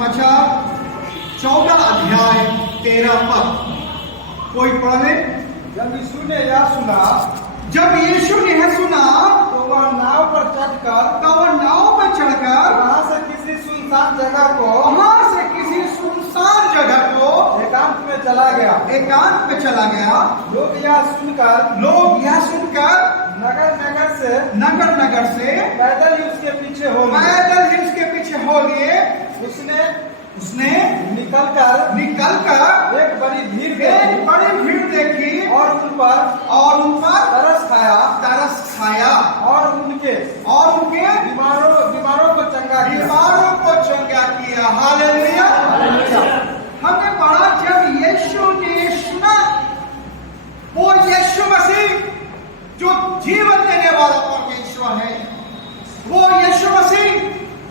समाचार 14 अध्याय 13 पद। कोई पढ़ ले। जब यीशु ने यह सुना तो वह नाव पर चढ़कर वहां से किसी सुनसान जगह को एकांत में चला गया। लोग यह सुनकर नगर से पैदल ही उसके पीछे हो लिए। उसने निकलकर एक बड़ी भीड़ देखी और उन पर तरस खाया और उनके बीमारों को चंगा किया। हालेलुया। हमने पढ़ा जब यीशु ने सुना, वो यीशु मसीह जो जीवन देने वाला परमेश्वर है, वो यीशु मसीह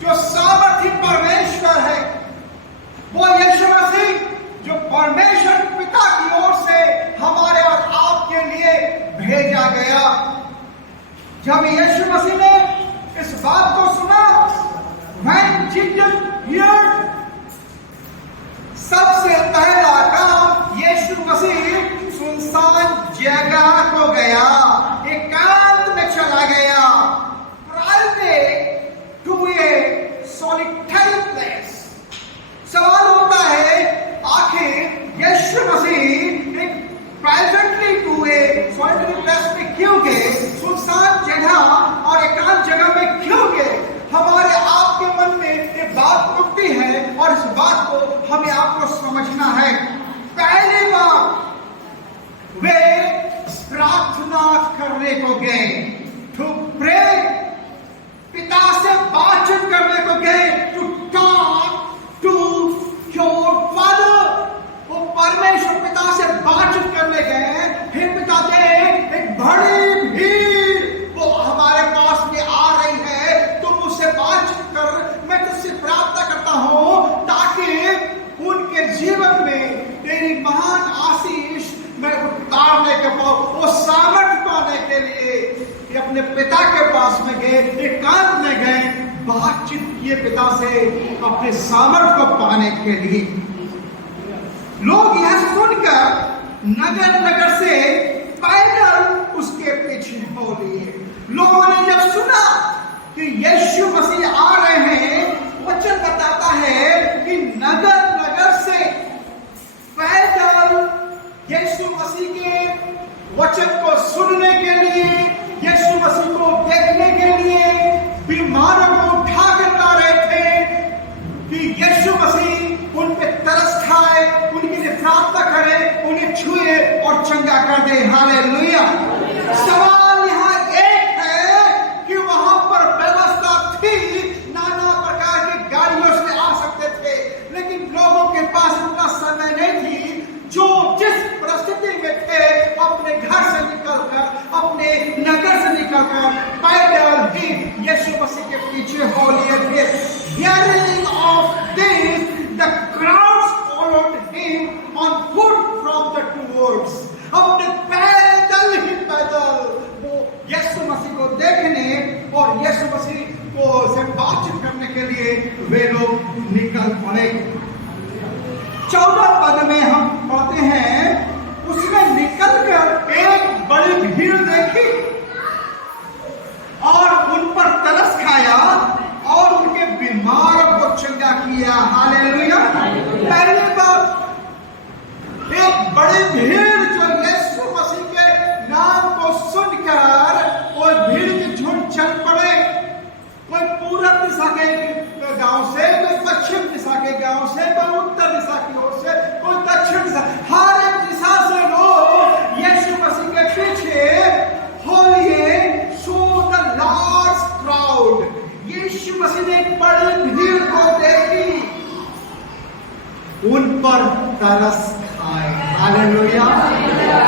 जो सामर्थी परमेश्वर है, वो यीशु मसीह जो परमेश्वर पिता की ओर से हमारे और आपके लिए भेजा गया। जब यीशु मसीह ने इस बात को सुना, when Jesus heard, सबसे पहला काम यीशु मसीह सुनसान जगह को गया, एकांत में चला गया, private to a solitary place. सवाल होता है, आखिर यीशु मसीह एक privately to a solitary place में क्यों गए, सुनसान जगह और एकांत जगह में क्यों गए? हमारे आपके मन में ये बात उठती है और इस बात को हमें आपको समझना है। पहली बार वे प्रार्थना करने को गए, टू प्रे, पिता से बातचीत करने को गए, to talk to your father. वो परमेश्वर पिता से बातचीत करने गए। हे पिता, देख एक बड़ी भीड़ वो हमारे पास में आ रही है, तुम मुझसे बातचीत कर, मैं तुझसे प्रार्थना करता हूं ताकि उनके जीवन में तेरी महान आशीष मैं उतारने के पाऊं। वो सामर्थ्य पाने के लिए ये अपने पिता के पास में गए, एकांत में गए, बातचीत किए पिता से अपने सामर्थ्य को पाने के लिए। लोग यह सुनकर नगर से पैदल उसके पीछे हो लिए। लोगों ने जब सुना कि यीशु मसीह आ रहे हैं, वचन बताता है कि नगर से पैदल यीशु मसीह के वचन को सुनने के लिए, यीशु मसीह को देखने के लिए बीमारों को उठा कर ला रहे थे कि यीशु मसीह उन पे तरस खाए, उनके लिए प्रार्थना करे, उन्हें छुए और चंगा कर दे। हालेलुया। सवाल यहाँ एक है कि वहां पर व्यवस्था थी, नाना प्रकार की गाड़ियों से आ सकते थे, लेकिन लोगों के पास इतना समय नहीं थी। जो जिस परिस्थिति में थे, अपने घर से निकलकर, अपने नगर से निकलकर पैदल ही यीशु मसीह के पीछे हो लिए थे। Hearing of this, the crowds followed him on foot from the two words. अपने पैदल वो यीशु मसीह को देखने और यीशु मसीह को से बातचीत करने के लिए वे लोग निकल पड़े। 14 पद में हम पढ़ते हैं, उसने निकलकर एक बड़ी भीड़ देखी और उन पर तरस खाया और उनके बीमारों को चंगा किया। हालेलुया। पहली बार एक बड़ी भीड़ जो यीशु मसीह के नाम को सुनकर कोई भीड़ की झुंड चल पड़े। कोई पूरब दिशा के गांव से, कोई पश्चिम दिशा के गांव से, कोई उत्तर दिशा की ओर से, कोई दक्षिण दिशा, हर एक दिशा से लोग यीशु मसीह के पीछे हो लिए। सो द लार्ज क्राउड, यीशु मसीह ने एक बड़ी भीड़ को देखी, उन पर तरस खाए। हालेलुया।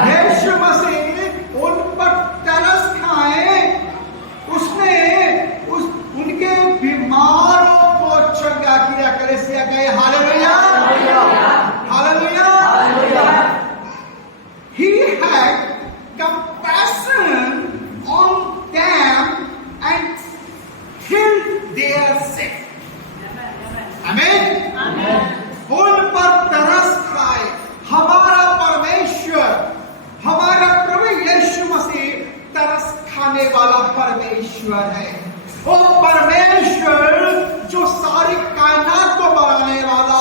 यीशु मसीह उन पर तरस खाए, उसने उनके बीमारों को चंगा किया। कलीसिया गए। Hallelujah. Hallelujah. He had compassion on them and healed their sick. Amen. परमेश्वर है। वो परमेश्वर जो सारी कायनात को बनाने वाला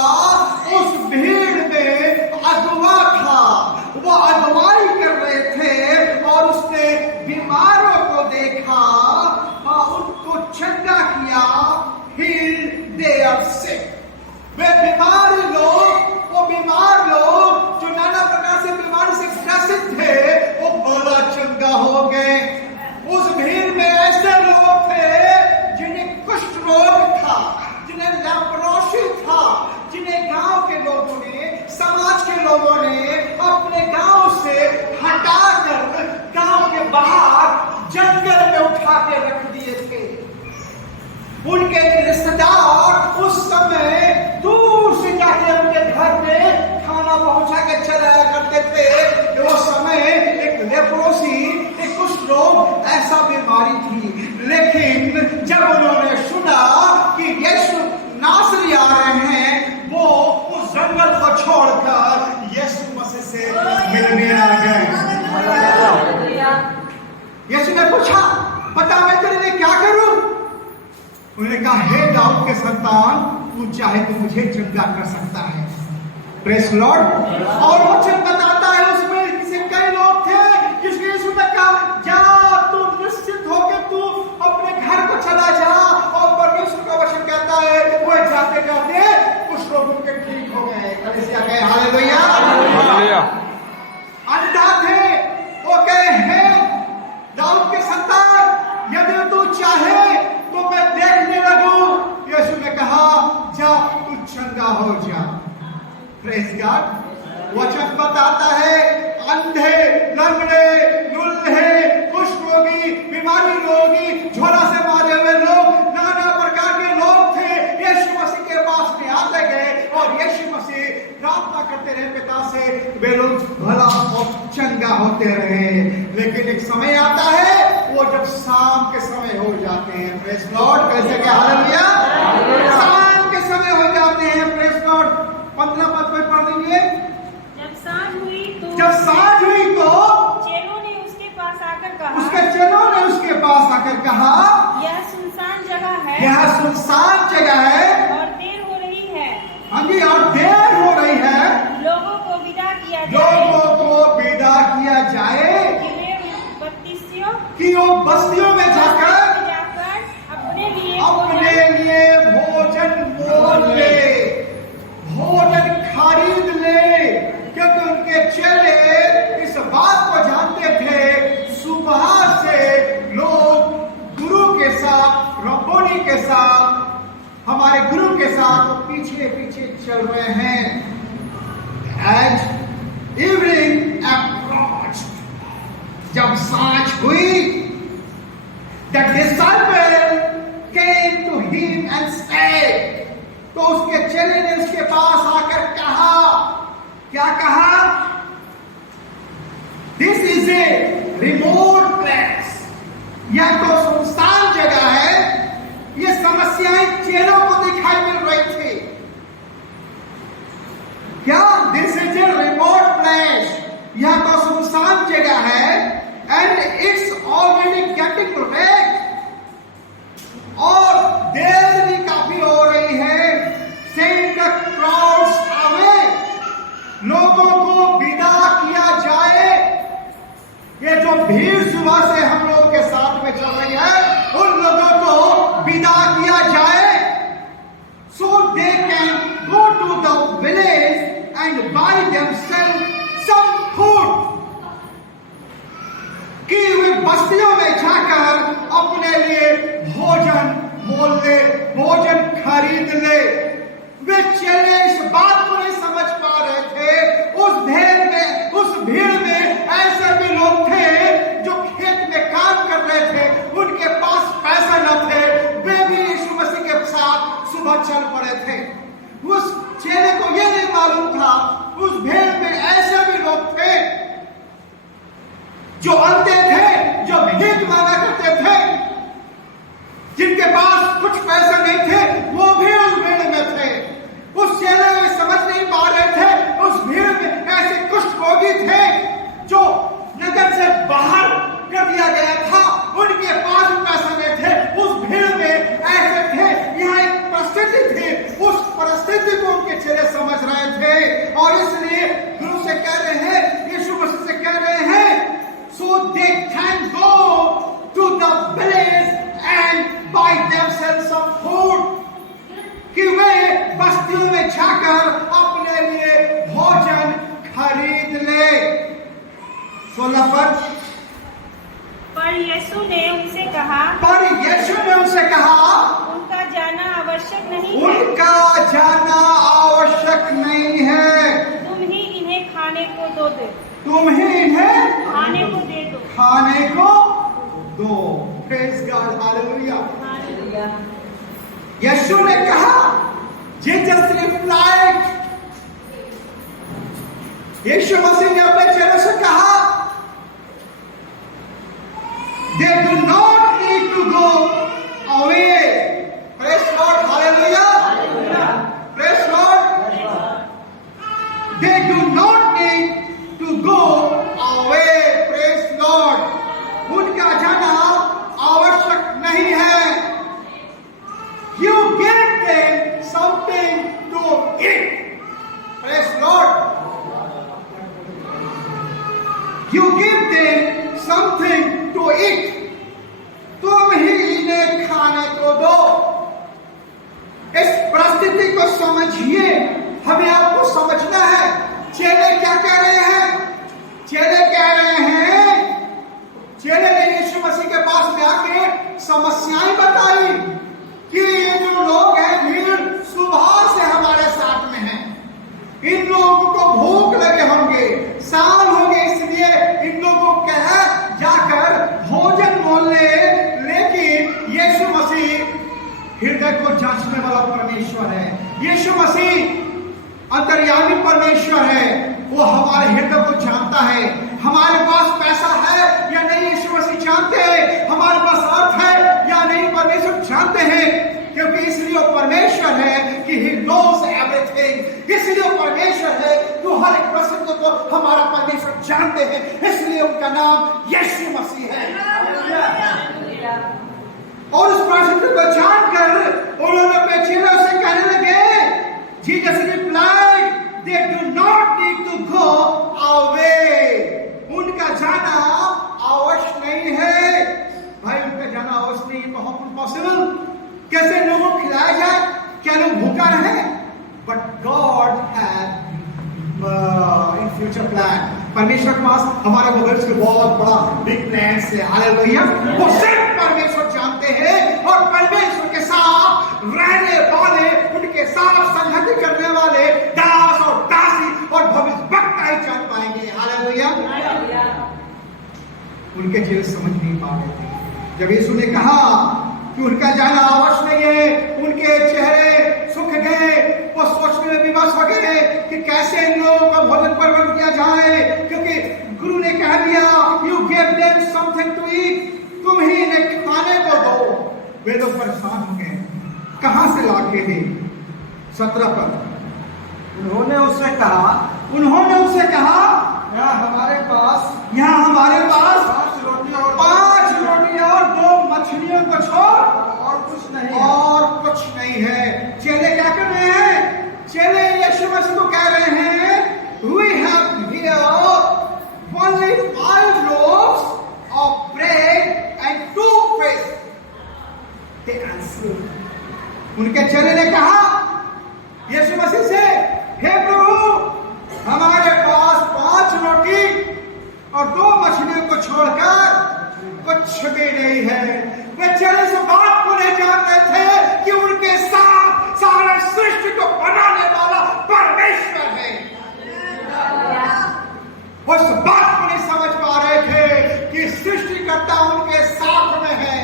उस भीड़ में अगुवा था, वो अगुवाई कर रहे थे और उसने बीमारों को देखा और उनको चंगा किया। Heal they are sick. वे बीमार लोग, वो बीमार लोग जो नाना प्रकार से बीमारी से ग्रसित थे, वो भला चंगा हो गए। उस भीड़ में ऐसे लोग थे जिन्हें कुष्ठ रोग था, जिन्हें लेप्रोसी था, जिन्हें गांव के लोगों ने, समाज के लोगों ने अपने गांव से हटाकर गांव के बाहर जंगल में उठा के रख दिए थे। उनके रिश्तेदार उस समय दूर से जाके उनके घर में खाना पहुंचा के चलाया करते थे। वो समय एक लेप्रोसी, एक कुष्ठ रोग ऐसा बीमारी थी। लेकिन जब उन्होंने सुना कि यीशु नासरी आ रहे हैं, वो उस जंगल को छोड़कर यीशु मसीह से मिलने आ गए। यीशु ने पूछा, बता मैं तेरे लिए क्या करूं? उन्होंने कहा, हे दाऊद के संतान, तू चाहे तो मुझे चंगा कर सकता है। Praise Lord. और वचन बताता है उसमें से कई लोग थे जिसने यीशु ने कहा, जा तू निश्चित होकर तू अपने घर को चला जा। और परमेश्वर का वचन कहता है वो जाते जाते कुछ लोग उनके ठीक हो गए। कलीसिया कहे हालेलुया। अंधा थे, वो कहे, हे दाऊद के संतान, यदि तू चाहे तो मैं देखने लगूं। यीशु ने कहा, जा तू चंगा हो जा। Praise God. वचन बताता है अंधे, लंगड़े, लूल्हे, कुष्ठ रोगी, बीमारी रोगी, झोला से मारे हुए लोग, नाना प्रकार के लोग थे, यीशु मसीह के पास में आते गए और यीशु मसीह प्रार्थना करते रहे पिता से, वे लोग भला और चंगा होते रहे। लेकिन एक समय आता है वो जब शाम के समय हो जाते हैं। Praise Lord. कैसे क्या हालेलुया। शाम के समय हो जाते हैं। Praise Lord. 15 पद में पढ़ देंगे। जब सांझ हुई तो चेलों ने उसके पास आकर कहा, उसके चेलों ने उसके पास आकर कहा, यह सुनसान जगह है, यह सुनसान जगह है और देर हो रही है। हाँ जी, और देर हो रही है। लोगों को विदा किया जाए, लोगों को विदा किया जाए कि वे बत्तीसियों कि वो बस्तियों में जाकर अपने लिए भोजन मोल ले, भोजन खरीद ले। क्योंकि उनके चेले इस बात को जानते थे, सुबह से लोग गुरु के साथ, रब्बोनी के साथ, हमारे गुरु के साथ वो पीछे पीछे चल रहे हैं। एज इवनिंग अप्रोच, जब सांझ हुई, the disciple came to him and said, तो उसके चेले ने उसके पास आकर कहा, क्या कहा? This is a remote place. यह तो सुनसान जगह है। ये समस्याएं चेलों को दिखाई मिल रही थी। क्या? This is a remote place. यह तो सुनसान जगह है and it's already getting late. और देर भी काफी हो रही है। Send the crowds away. लोगों को विदा किया जाए। ये जो भीड़ सुबह से हम लोगों के साथ में चल रही है, उन लोगों को विदा किया जाए, so they can go to the village and buy themselves some food. कि वे बस्तियों में जाकर अपने लिए भोजन मोल ले, भोजन खरीद ले। वे चेले इस बात को नहीं समझ पा रहे थे। उस भीड़ में ऐसे भी लोग थे जो खेत में काम कर रहे थे, उनके पास पैसा न थे, वे भी यीशु मसीह के साथ सुबह चल पड़े थे। उस चेले को यह नहीं मालूम था, उस भीड़ में ऐसे भी लोग थे जो अंधे थे, जो भीख मांगा करते थे, जिनके पास कुछ पैसा नहीं थे, वो भी उस भीड़ में थे। उस चेले में समझ नहीं पा रहे थे, उस भीड़ में ऐसे कुष्ठ रोगी थे जो नगर से बाहर कर दिया गया था, उनके पास पैसा नहीं वहां पर यीशु ने उनसे कहा, पर यीशु ने उनसे कहा, उनका जाना आवश्यक नहीं है, उनका जाना आवश्यक नहीं है, तुम ही इन्हें खाने को दो। तुम ही इन्हें खाने को दे दो। खाने को दो। Praise God, hallelujah. यीशु ने कहा, जीसस रिप्लाइड, यीशु मसीह ने अपने चेलों से कहा, they do not need to go away. Praise Lord, hallelujah. Praise Lord. They do not need to go away. Praise Lord. उनका जाना आवश्यक नहीं है। You give them something to eat. Praise Lord. You give them something to eat. तुम ही इन्हें खाने को दो। इस परिस्थिति को समझिए, हमें आपको समझना है। चेले क्या कह रहे हैं? चेले कह रहे हैं, चेले ने यीशु मसीह के पास में आके समस्याएं बताई कि ये जो लोग हैं, भीड़ सुबह से हमारे साथ में हैं, इन लोगों को भूख लगे होंगे, साल होंगे, इसलिए इन लोगों को कहा जाकर भोजन मोल ले। लेकिन यीशु मसीह हृदय को जांचने वाला परमेश्वर है। यीशु मसीह अंतर्यामी परमेश्वर है। वो हमारे हृदय को जानता है। हमारे पास पैसा है या नहीं, यीशु मसीह जानते हैं। हमारे पास अर्थ है या नहीं, परमेश्वर जानते हैं। क्योंकि इसलिए वो परमेश्वर है कि he knows everything। इसलिए वो परमेश्वर है जो हर एक प्रश्न को हमारा परमेश्वर जानते हैं। इसलिए उनका नाम यीशु मसीह है। और उस प्रश्न को जानकर उन्होंने अपने चेलों से कहने लगे, Jesus replied, they do not need to go away। उनका जाना आवश्यक नहीं है। भाई, उनका जाना आवश्यक नहीं है तो हाउ पॉसिबल? कैसे लोगों को खिलाया जाए? क्या लोग भूखा रहे? But God had in future plan. परमेश्वर के पास हमारे भविष्य के बहुत बड़ा बिग प्लान है। हालेलुया। वो सिर्फ परमेश्वर जानते हैं और परमेश्वर के साथ रहने वाले, उनके साथ संगति करने वाले दास और दासी और भविष्यवक्ता ही जान पाएंगे। हालेलुया। उनके चेहरे समझ नहीं पा रहे थे। जब यीशु ने कहा कि उनका जाना आवश्यक नहीं है, उनके चेहरे सूख गए। वो सोचने में विवश हो गए कि कैसे इन लोगों का भोजन प्रबंध किया जाए, क्योंकि गुरु ने कह दिया, you give them something to eat, तुम ही इन्हें खाने को दो। वे लोग परेशान हो गए, कहां से लाके दे? 17 पर उन्होंने उससे कहा, यहाँ हमारे पास 5 रोटियां और 2 मछलियों को छोड़ और कुछ नहीं है। चेले क्या कर रहे हैं? चेले यीशु मसीह को कह रहे हैं, we have here only 5 loaves of bread and 2 fish। They answered। उनके चेले ने कहा यीशु मसीह से, हे प्रभु, हमारे पास 5 रोटी और 2 मछलियों को छोड़कर कुछ भी नहीं है। वे चेले से बात को नहीं जान रहे थे कि उनके साथ सारे सृष्टि को बनाने वाला परमेश्वर है। वो इस बात को नहीं समझ पा रहे थे कि सृष्टिकर्ता उनके साथ में है।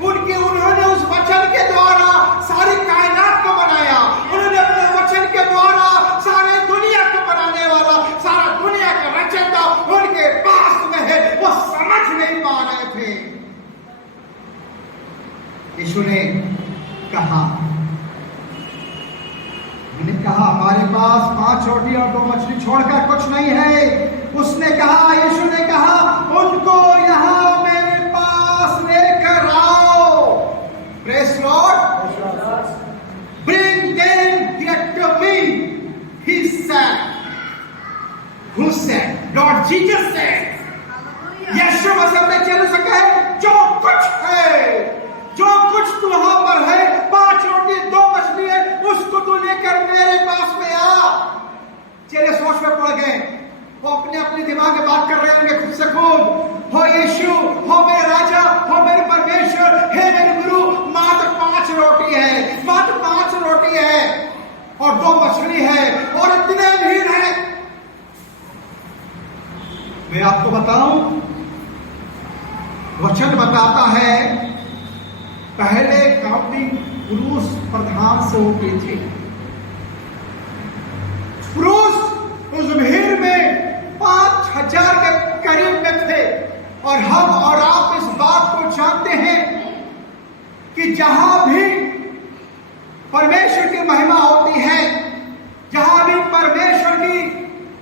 उन्होंने उस वचन के द्वारा सारी कायनात को बनाया। उन्होंने अपने वचन के द्वारा सारे दुनिया को बनाने वाला, सारा दुनिया का रचयिता उनके पास में है। वो समझ नहीं पा रहे थे। यीशु ने कहा, हमारे पास 5 रोटी और 2 मछली छोड़कर कुछ नहीं है। उसने कहा, यीशु ने कहा, उनको यहाँ मेरे पास लेकर आओ। Praise Lord. Bring them here to me, he said. Who said? Lord Jesus said। यीशु मसीह अपने चेलों से कहे, जो कुछ है, जो कुछ तुहां पर है, 5 रोटी 2 मछली है, उसको तू लेकर मेरे पास में आ। चेले सोच में पड़ गए। वो अपने अपने दिमाग में बात कर रहे होंगे खुद मैं आपको बताऊं, वचन बताता है पहले काउंटिंग पुरुष प्रधान से होते थे। पुरुष उस भीड़ में 5000 के करीब में थे। और हम और आप इस बात को जानते हैं कि जहां भी परमेश्वर की महिमा होती है, जहां भी परमेश्वर की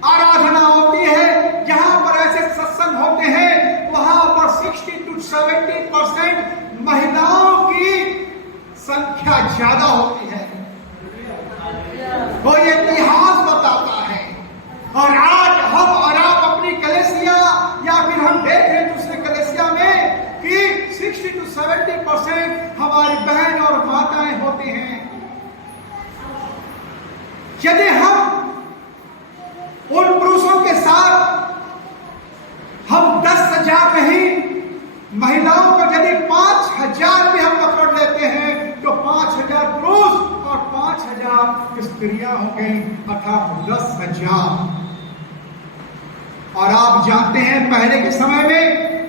आराधना होती है, जहां पर ऐसे सत्संग होते हैं, वहां पर 60 to 70% महिलाओं की संख्या ज्यादा होती है। तो ये इतिहास बताता है। और आज हम और आप अपनी कलीसिया या फिर हम देख रहे हैं दूसरे कलीसिया में कि 60 to 70% हमारी बहन और माताएं होती हैं। यदि हम उन पुरुषों के साथ हम 10,000 नहीं, महिलाओं को यदि 5,000 भी हम पकड़ लेते हैं तो 5,000 पुरुष और 5,000 स्त्रियां हो गई, अर्थात 10,000। और आप जानते हैं पहले के समय में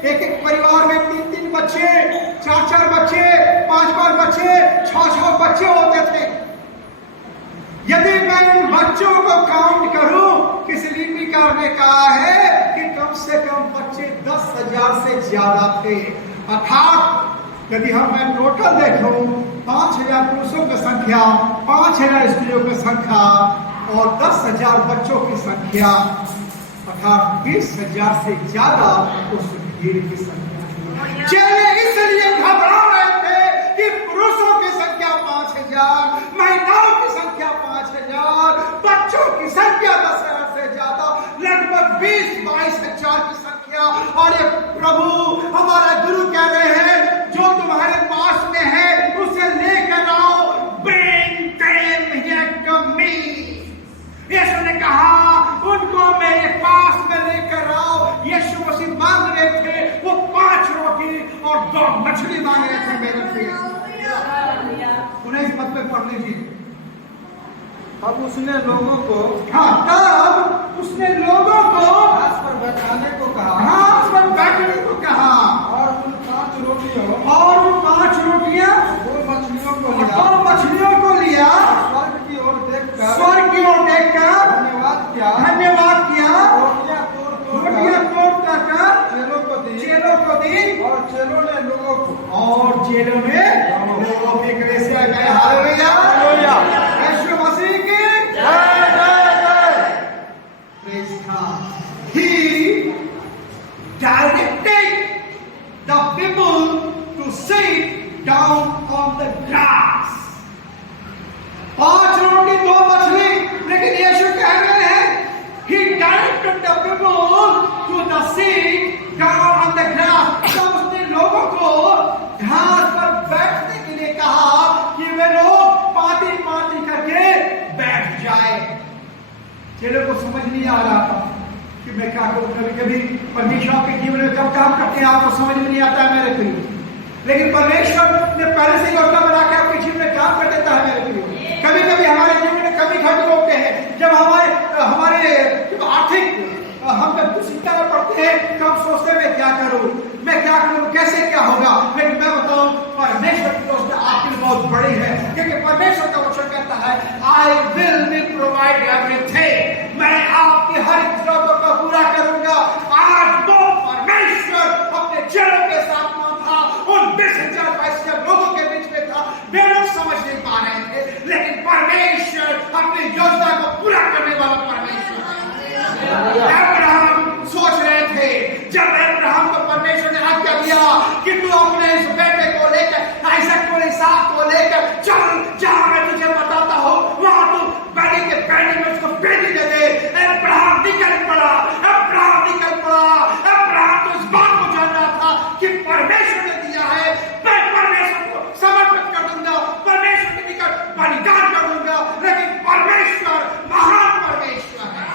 एक एक परिवार में 3-3 बच्चे, 4-4 बच्चे, 5-5 बच्चे, 6-6 बच्चे होते थे। यदि मैं उन बच्चों को काउंट करूं, किसी लिपिकार ने कहा है कि कम से कम बच्चे 10,000 से ज्यादा थे। अर्थात यदि मैं टोटल देखूं, 5,000 पुरुषों की संख्या, 5,000 स्त्रियों की संख्या और 10,000 बच्चों की संख्या, अर्थात 20,000 से ज्यादा उस भीड़ की संख्या। चले इसलिए घबरा रहे थे कि पुरुषों की संख्या 5,000, महिलाओं की संख्या 5,000, बच्चों की संख्या 10,000 से ज्यादा, लगभग 20-22,000 की संख्या। और ये प्रभु हमारा गुरु कह रहे हैं, जो तुम्हारे पास में है उसे लेकर आओ। Bring them here to me। यीशु ने कहा उनको मेरे पास में लेकर आओ। यीशु मसीह मांग रहे थे, वो 5 रोटी और 2 मछली मांग रहे थे मेरे प्रिय। उन्हें इस पद पे पढ़ लीजिए। तब उसने लोगों को, तब उसने लोगों को घास पर बैठाने को कहा, घास पर बैठने को कहा। और उन 5 रोटियों और वो 5 रोटियां 2 मछलियों को और लिया, 2 मछलियों को लिया, स्वर्ग की ओर देखकर, स्वर्ग की ओर देखकर धन्यवाद किया, रोटियां तोड़ कर चेलों को दी, और चेलों ने लोगों को, और चेलों ने लोगों की कलीसिया गए। हालेलुया, यीशु मसीह की जय जय जय। Praise God. He directed the people to sit down on the grass। 5 रोटी 2 मछली, लेकिन यीशु कह रहे हैं He directed the people to the seat down on the grass। तब उसने लोगों को घास पर बैठने के लिए कहा कि वे लोग पार्टी करके बैठ जाए। चेलों को समझ नहीं आ रहा था कि मैं क्या करूं। कभी परमेश्वर के जीवन में जब काम करते हैं आपको समझ में नहीं आता है मेरे प्रिय, लेकिन परमेश्वर ने पहले से योजना बना के आपके जीवन में काम कर देता है मेरे प्रिय। कभी कभी हमारे जीवन में कभी घट होते हैं, जब हमारे आर्थिक हम जब कुछ चिंता में पड़ते हैं तो हम सोचते हैं मैं क्या करूं, कैसे क्या होगा। लेकिन मैं बताऊं, परमेश्वर की योजना आपके लिए बहुत बड़ी है, क्योंकि परमेश्वर का वचन कहता है I will be provide everything. मैं आपकी हर जरूरतों को पूरा करूंगा। आज तो परमेश्वर अपने चेलों के साथ था, उन 20,000 लोगों के बीच में था। वे लोग समझ नहीं पा रहे थे, लेकिन परमेश्वर अपनी योजना को पूरा करने वाला परमेश्वर है। अब्राहम सोच रहे थे, जब अब्राहम को परमेश्वर ने आज्ञा दिया कि तू अपने इस बेटे को लेकर, आइसक को, इसहाक को लेकर चल, जहां मैं तुझे बताता हूं वहां तू बैठी के पैनी में उसको बेटी दे दे। अब्राहम निकल पड़ा। अब्राहम तो इस बात को जान रहा था कि परमेश्वर ने दिया है, मैं परमेश्वर को समर्पित कर दूंगा, परमेश्वर के निकट बलिदान कर दूंगा। लेकिन परमेश्वर महान परमेश्वर है।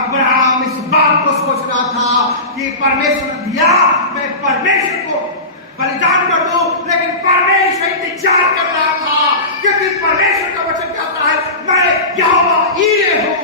अब्राहम इस बात को सोच रहा था कि परमेश्वर ने दिया, मैं परमेश्वर को बलिदान कर दूं, लेकिन परमेश्वर इंतजार कर रहा था, क्योंकि परमेश्वर का वचन कहता है मैं यहोवा ईरे हूं।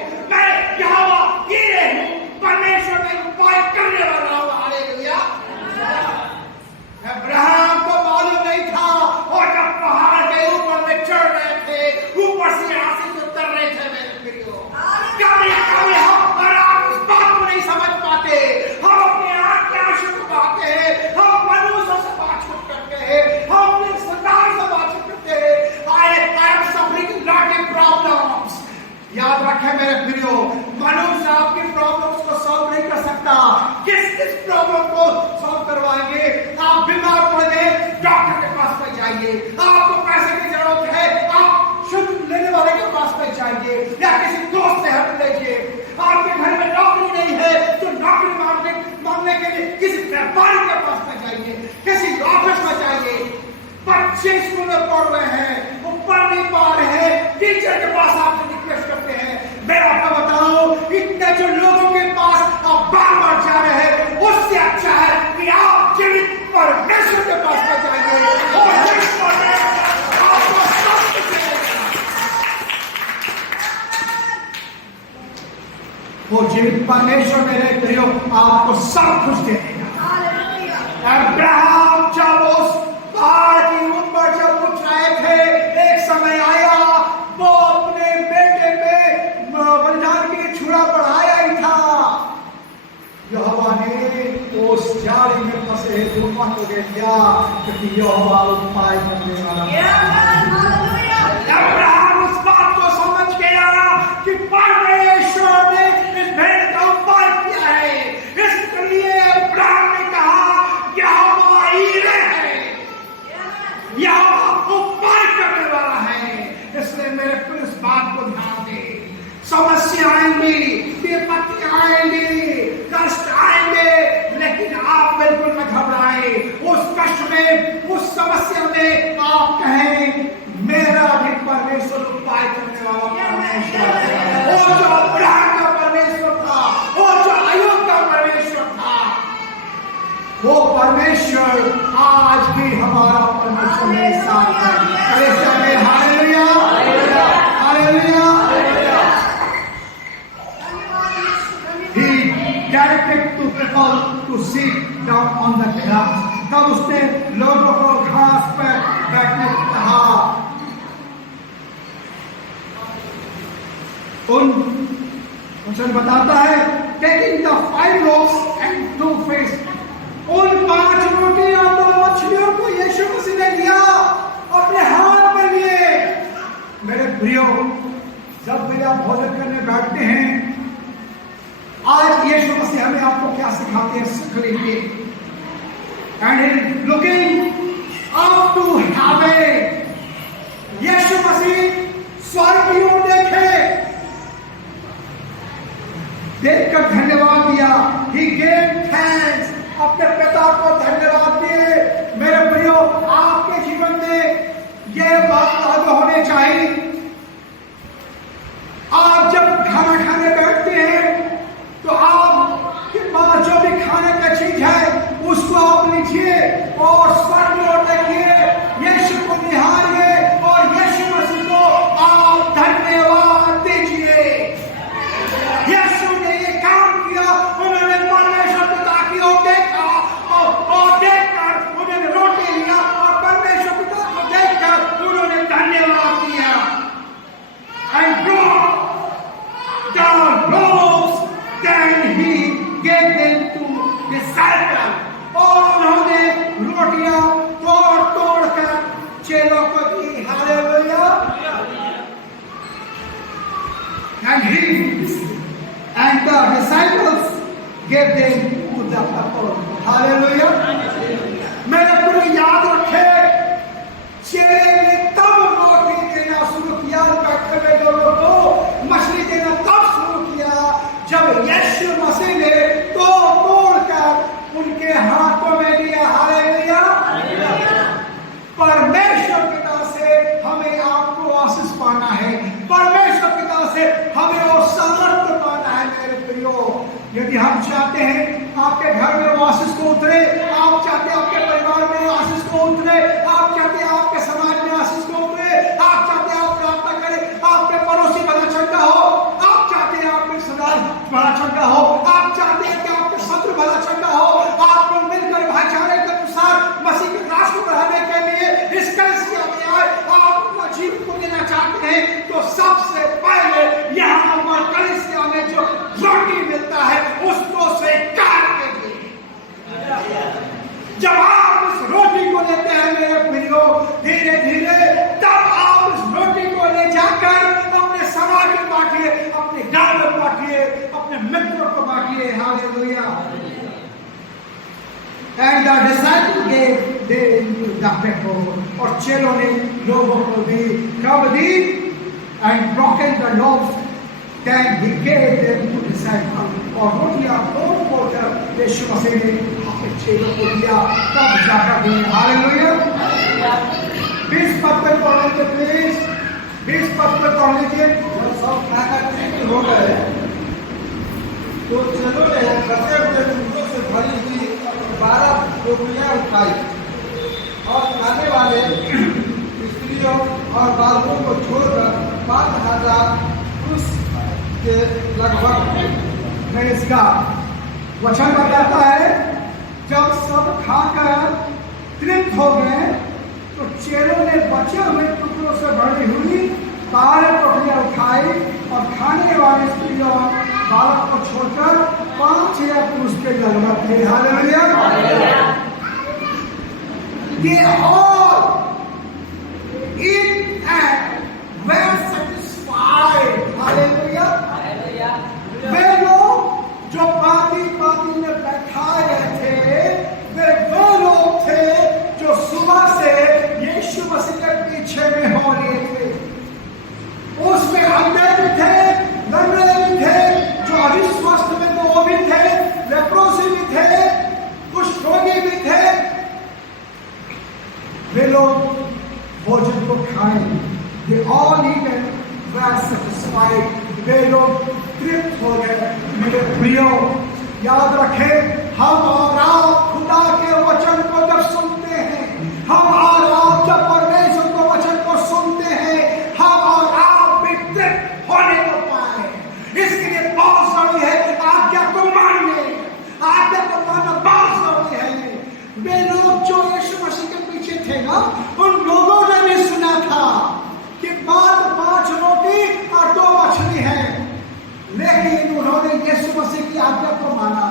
में पढ़ रहे हैं, वो पढ़ नहीं पा रहे हैं, टीचर के पास आपसे रिक्वेस्ट करते हैं। मैं आपको बताऊं, इतने जो लोगों के पास आप बार बार जा रहे हैं, उससे अच्छा है कि आप जीवित परमेश्वर के पास में जाएंगे और जीवित परमेश्वर आपको सब कुछ देगा। वो जीवित परमेश्वर मेरे प्रियो आपको सब कुछ देगा। अब्राहम जब उस पहाड़ के ऊपर जब उठ रहे थे, एक समय आया वो अपने बेटे पे बलिदान के लिए छुरा बढ़ाया ही था। यहोवा ने उस जाली में फंसे तूफान को दे दिया, क्योंकि यहोवा उपाय करने वाला। अब्राहम उस बात को समझ गया कि परमेश्वर ने इस भेड़ का उपाय किया है। इसलिए अब्राहम ने कहा यहोवा ईरे है, यहोवा उपाय करने वाला है। इसलिए मेरे प्रिय इस बात को ध्यान दे, समस्या आएंगी, विपत्ति आएंगी, कष्ट आएंगे, लेकिन आप बिल्कुल न घबराएं। उस कष्ट में, उस समस्या में आप कहें मेरा भी परमेश्वर उपाय करने वाला परमेश्वर है। वो जो अब्राहम का परमेश्वर था, वो जो अय्यूब का परमेश्वर था, वो परमेश्वर आज भी हमारा परमेश्वर मेरे साथ है। अरे चले hallelujah, hallelujah. He directed to people to sit down on the grass. तब उसने लोगों को घास पर बैठने को कहा। उनसे बताता है taking the 5 loaves and 2 fish, उन 5 रोटी और 2 मछलियों को यीशु मसीह ने लिया, अपने हाथ में लिए। मेरे प्रियो, जब भी आप भोजन करने बैठते हैं, आज यीशु मसीह हमें आपको क्या सिखाते हैं, सीख लीजिए। And looking up to heaven, Yeshu Masih स्वर्ग की ओर देखे, देखकर धन्यवाद दिया। He gave thanks, अपने पिता को धन्यवाद दिए। मेरे प्रियो, आपके जीवन में यह बात लागू होने चाहिए। आप जब खाना खाने बैठते हैं तो आपके पास जो भी खाने का चीज है उसको आप लीजिए और स्वर्ग में देखिए, यीशु को निहारिए और यीशु मसीह को आप धन्यवाद दीजिए। यीशु ने ये काम किया, उन्होंने परमेश्वर पिता की ओर देखा और देखकर उन्होंने रोटी लिया और परमेश्वर पिता को देखकर उन्होंने धन्यवाद दिया। And brought the loaves, then he gave them to disciples. और उन्होंने रोटियां तोड़ तोड़ कर चेलों को दी। Hallelujah. And the disciples gave them to the people. Hallelujah. मेरे पूरे याद रखे, चेले ने तब रोटी देना शुरू किया, बैठे हुए लोगों को मछली देना तब शुरू किया जब यीशु मसीह ने तोड़ कर उनके हाथों में दिया। हालेलुया। परमेश्वर पिता से हमें आपको आशीष पाना है, परमेश्वर पिता से हमें और सामर्थ्य पाना है। मेरे प्रियो, यदि हम चाहते हैं आपके घर में वो आशीष को उतरे, आप चाहते हैं आपके परिवार में आशीष को उतरे, आप चाहते हैं आपके समाज में आशीष को उतरे, आप चाहते हैं आप प्रार्थना करें, आपके पड़ोसी भला चंगा हो, आप चाहते हैं आपके समाज भला चंगा हो, आप चाहते हैं कि आपके शत्रु भला चंगा हो, आप लोग मिलकर भाईचारे के अनुसार मसीह के दास को बढ़ाने के लिए इस कलीसिया में आए, आप अपना जीवन को देना चाहते हैं, तो सबसे पहले यहाँ पर कलीसिया में जो रोटी मिलता है उसको स्वीकार कीजिए। जब आप उस रोटी को लेते हैं मेरे प्रियो, धीरे धीरे तब आप उस रोटी को ले जाकर अपने समाज में बांटिए, अपने गांव में बांटिए, अपने मित्रों को बांटिए। Hallelujah. And the disciples gave them to the people, और चेलों ने लोगों को दी, कब दी? And broken the loaves, then he gave them to the disciples, और रोटियां तोड़ कर यीशु मसीह ने अपने चेलों को दिया, तब जाकर दी। हालेलुया। 20 पद पे पढ़ लीजिए प्लीज, 20 पद पे पढ़ लीजिए। जब सब खाकर तृप्त हो गए तो चेलों ने कसे हुए टुकड़ों से भरी हुई 12 टोकरियां उठाई और खाने वाले स्त्रियों और बालकों को छोड़कर 5,000 पुरुष के लगभग। मैं इसका वचन बताता है, जब सब खाकर तृप्त हो गए तो चेलों ने बचे हुए टुकड़ों से भरी हुई 12 टोकरियां उठाई और खाने वाले स्त्रियों बालक को छोड़कर 5,000 पुरुष के लगभग थे। Hallelujah. They all eat and were satisfied. Hallelujah. वे लोग जो पार्टी में बैठाए थे, वे लोग थे जो सुबह से यीशु मसीह के पीछे में हो रहे थे। उसमें अंधे भी थे, लंगड़े भी थे, जो अविश्वास में तो वो भी थे, लेप्रोसी भी थे, कुछ रोगी भी थे। वे लोग भोजन को खाए। They all eat and were satisfied. वे लोग तृप्त हो गए। मेरे प्रियो, याद रखें, हम और आप खुदा के वचन को जब सुनते हैं, हम और आप जब परमेश्वर के वचन को सुनते हैं, हम और आप भी तृप्त होने को पाए। इसके लिए बहुत जरूरी है आज्ञा को मानने, आज्ञा को मानना बहुत जरूरी है। वे लोग जो यीशु मसीह के पीछे थे ना, उन लोगों ने भी सुना था कि मात्र 5 रोटी और 2 मछली है, लेकिन उन्होंने यीशु मसीह की आज्ञा को माना।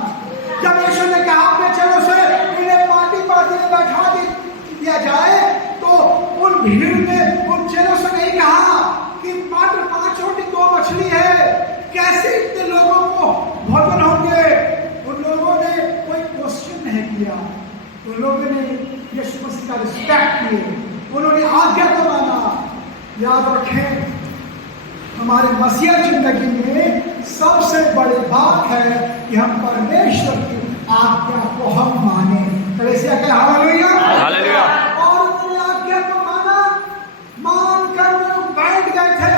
जब यीशु ने कहा अपने चेलों से इन्हें पार्टी में बैठा दिया जाए, तो उन भीड़ में उन चेलों से नहीं कहा कि मात्र 5 रोटी 2 मछली है, कैसे इतने लोगों को भोजन होंगे। उन लोगों ने कोई क्वेश्चन नहीं किया, उन लोगों ने यीशु मसीह का रिस्पेक्ट किए, उन्होंने आज्ञा को माना। याद रखें, हमारे मसीह जिंदगी में सबसे बड़ी बात है कि हम परमेश्वर की आज्ञा को हम माने। कलीसिया के हालेलुया, हालेलुया। और उन्होंने आज्ञा को माना, मानकर वो बैठ गए थे।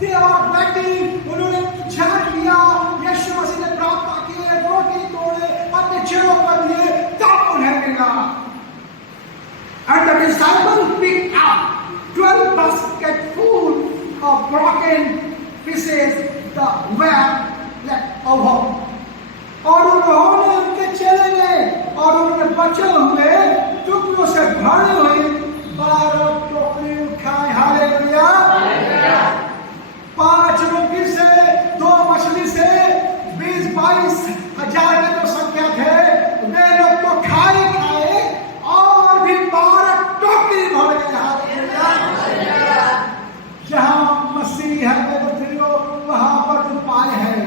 They are ready। उन्होंने झांक लिया, यीशु मसीह ने प्रार्थना की, रोटी तोड़े, अपने चेलों पर दिए, तब उन्हें मिला। And the disciples picked up 12 baskets full of broken pieces that were left over. और उन्होंने उनके चेले ने और उन्होंने बचे हुए टुकड़ों से भरे हुए 12 टोकरी उठाए। हालेलुया। 5 रोटी से 2 मछली से 20-22 हजार की जो संख्या थे, वे लोग तो खाए और भी 12 टोकरी भर गए। हालेलुया। जहां मसीह है मेरे प्रियो, वहां पर उपाय है।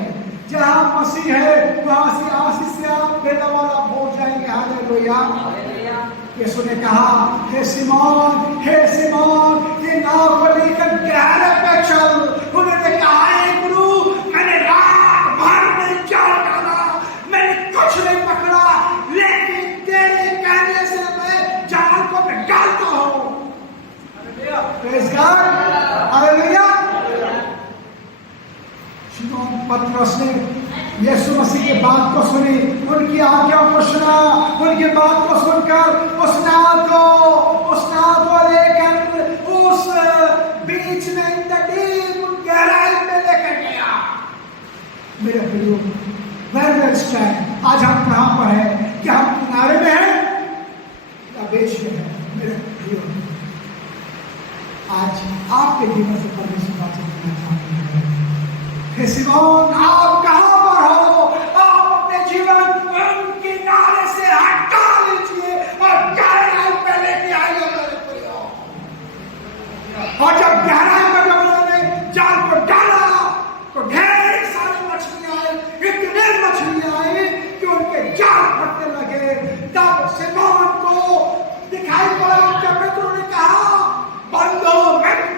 जहां मसीह है वहां से आशीष से आप देने वाला पहुंच जाएंगे। हालेलुया। यीशु ने कहा, हे सिमोन, ये नाव को लेकर गहरे पे चल। उन्होंने कहा, गुरु, मैंने रात भर में जाल डाला, मैंने कुछ नहीं पकड़ा, लेकिन तेरे कहने से मैं जाल को निकालता हूं। Praise God. हालेलुया। शिमोन पतरस ने यीशु मसीह की बात को सुनी, उनकी आज्ञा को सुना, उनकी बात को सुनकर उस नाव को लेकर उस बीच में गहराई में लेकर गया। मेरे प्रियो, वेयर स्टैंड, आज हम कहां पर हैं? क्या हम किनारे में हैं या बीच में हैं? मेरे प्रियो, आज आपके जीवन से परमेश्वर बातचीत करना चाहते हैं। हे सिमोन, आप कहां पर हो? आप अपने जीवन किनारे से हटा लीजिए और गहराई पे लेके आइए मेरे प्रियो। और जब गहराई में जब उन्होंने जाल को डाला तो ढेर सारी मछलियां आई, इतने मछलियां आई कि उनके जाल फटने लगे। तब सिमोन को दिखाई पड़ा, जब मित्रों ने कहा, बंदो,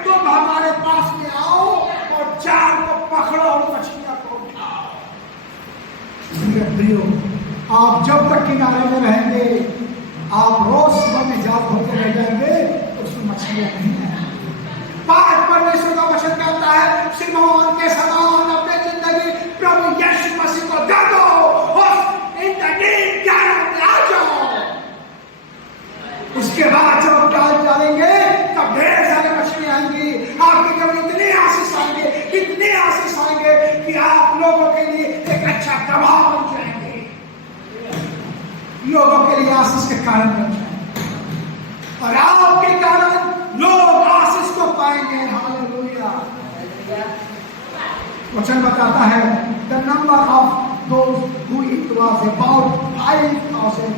तुम हमारे पास में आओ और जाल को पकड़ो और मछलियां को उठाओ। मेरे प्रियो, आप जब तक किनारे में रहेंगे, आप रोज सुबह में जाल धोते रह जाएंगे, उसमें मछलियां नहीं है। बात परमेश्वर का वचन कहता है सिमोन के समान अपनी जिंदगी प्रभु यीशु मसीह को दे दो और इन द नेम में आ जाओ। उसके बाद जब डाल डालेंगे तब ढेर सारे मछलियां आएंगी आपके जीवन। इतने आशीष आएंगे कि आप लोगों के लिए एक अच्छा दबाव बन जाएंगे, लोगों के लिए आशीष के कारण बन जाएंगे और आपके कारण लोग आशीष को पाएंगे। हालेलुया। वचन बताता है the number of those who it was about 5,000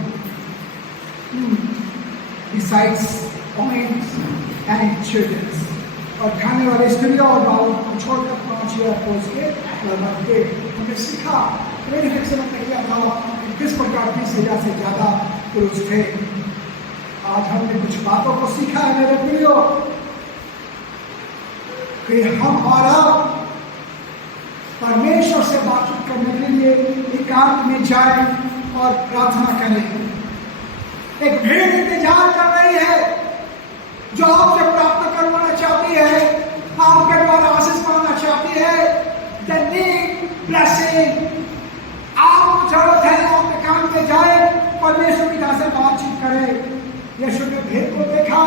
besides women and children। और खाने वाले स्त्रियों और बालों को छोड़कर 5,000 को उसके लगभग थे। हमने सीखा मेरे फिक्र में किया था कि किस प्रकार की सजा से ज्यादा पुरुष थे। आज हमने कुछ बातों को सीखा है मेरे प्रियो कि हमारा परमेश्वर से बातचीत करने के लिए एकांत में जाए और प्रार्थना करें। एक भीड़ इंतजार कर रही है जो आपसे प्राप्त करवाना चाहती है, आपके द्वारा आशीष पाना चाहती है। द नीड ब्लेसिंग, आपको जरूरत है आप एकांत में जाए, परमेश्वर पिता से बातचीत करें। यीशु ने भेद को देखा,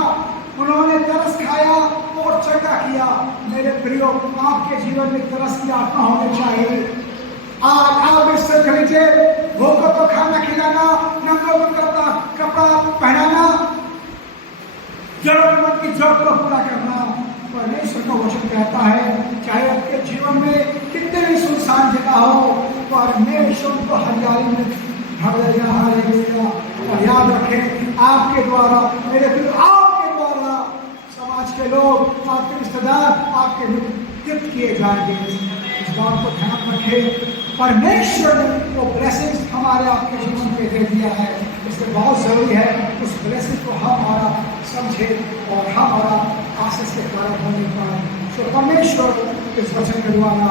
उन्होंने तरस खाया और चंगा किया। मेरे प्रियो आपके जीवन में तरस की आत्मा होनी चाहिए। आज आप इससे खरीदे भूखों को खाना खिलाना, नंगों को कपड़ा पहनाना, जरूरतमंद की जरूरत को पूरा करना। परमेश्वर का वचन कहता है चाहे आपके जीवन में कितने भी सुनसान जगह हो, परमेश्वर को हरियाली में भर देगा। हालेलुया। और याद रखें आपके द्वारा मेरे प्रिय आपके द्वारा समाज के लोग, आपके रिश्तेदार आपके तृप्त किए जाएंगे। इस बात को ध्यान रखें। परमेश्वर ने वो ब्लेसिंग्स हमारे आपके जीवन पे दे दिया है, इसलिए बहुत जरूरी है उस ब्लेसिंग को हमारा समझे और हमारा आशीष के कारण होने पर परमेश्वर इस वचन के द्वारा